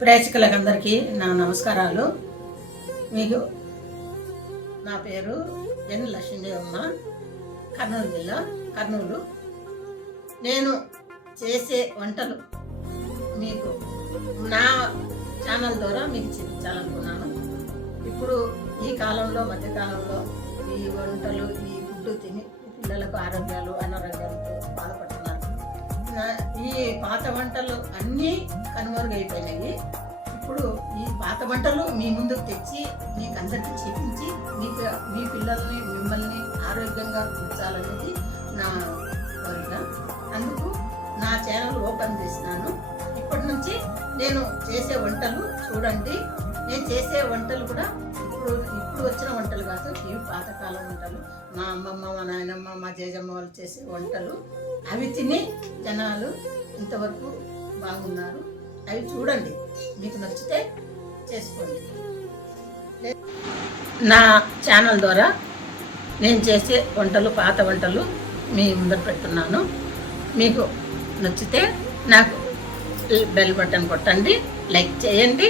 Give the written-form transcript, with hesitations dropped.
ప్రేక్షకులందరికీ నా నమస్కారాలు. మీకు నా పేరు ఎన్ లక్ష్మీదేవమ్మ, కర్నూలు జిల్లా, కర్నూలు. నేను చేసే వంటలు మీకు నా ఛానల్ ద్వారా మీకు చూపించాలనుకున్నాను. ఇప్పుడు ఈ కాలంలో, మధ్యకాలంలో ఈ వంటలు, ఈ ఫుడ్ తిని పిల్లలకు ఆరోగ్యాలు, అనారోగ్యాలతో బాధపడుతున్నారు. ఈ పాత వంటలు అన్నీ కనుమరుగైపోయినాయి. ఇప్పుడు ఈ పాత వంటలు మీ ముందుకు తెచ్చి మీకు అందరికీ చూపించి మీ పిల్లల్ని, మిమ్మల్ని ఆరోగ్యంగా ఉంచాలనేది నా కోరిక. అందుకు నా ఛానల్ ఓపెన్ చేసినాను. ఇప్పటి నుంచి నేను చేసే వంటలు చూడండి. నేను చేసే వంటలు కూడా ఇప్పుడు వచ్చిన వంటలు కాదు, ఇవి పాతకాలం వంటలు. మా అమ్మమ్మ, మా నాయనమ్మ, మా జేజమ్మ వాళ్ళు చేసే వంటలు. అవి తిని జనాలు ఇంతవరకు బాగున్నారు. అవి చూడండి, మీకు నచ్చితే చేసుకోండి. నా ఛానల్ ద్వారా నేను చేసే వంటలు, పాత వంటలు మీ ముందర పెడుతున్నాను. మీకు నచ్చితే నాకు బెల్ బటన్ కొట్టండి, లైక్ చేయండి.